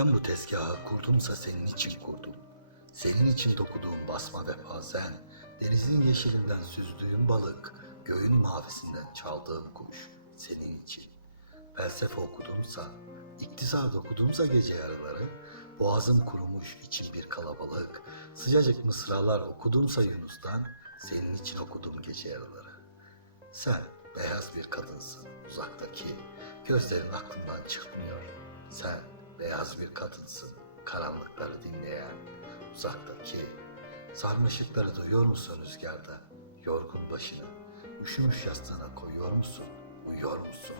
Ben bu tezgahı kurdumsa senin için kurdum. Senin için dokuduğum basma ve pazen, denizin yeşilinden süzdüğüm balık, göğün mavisinden çaldığım kuş senin için. Felsefe okudumsa, iktisat okudumsa gece yarıları, boğazım kurumuş için bir kalabalık, sıcacık mısralar okudumsa Yunus'tan, senin için okudum gece yarıları. Sen beyaz bir kadınsın uzaktaki, gözlerin aklımdan çıkmıyor. Sen beyaz bir kadınsın, karanlıkları dinleyen, uzaktaki. Sarmaşıkları duyuyor musun rüzgarda, yorgun başını, üşümüş yastığına koyuyor musun, uyuyor musun?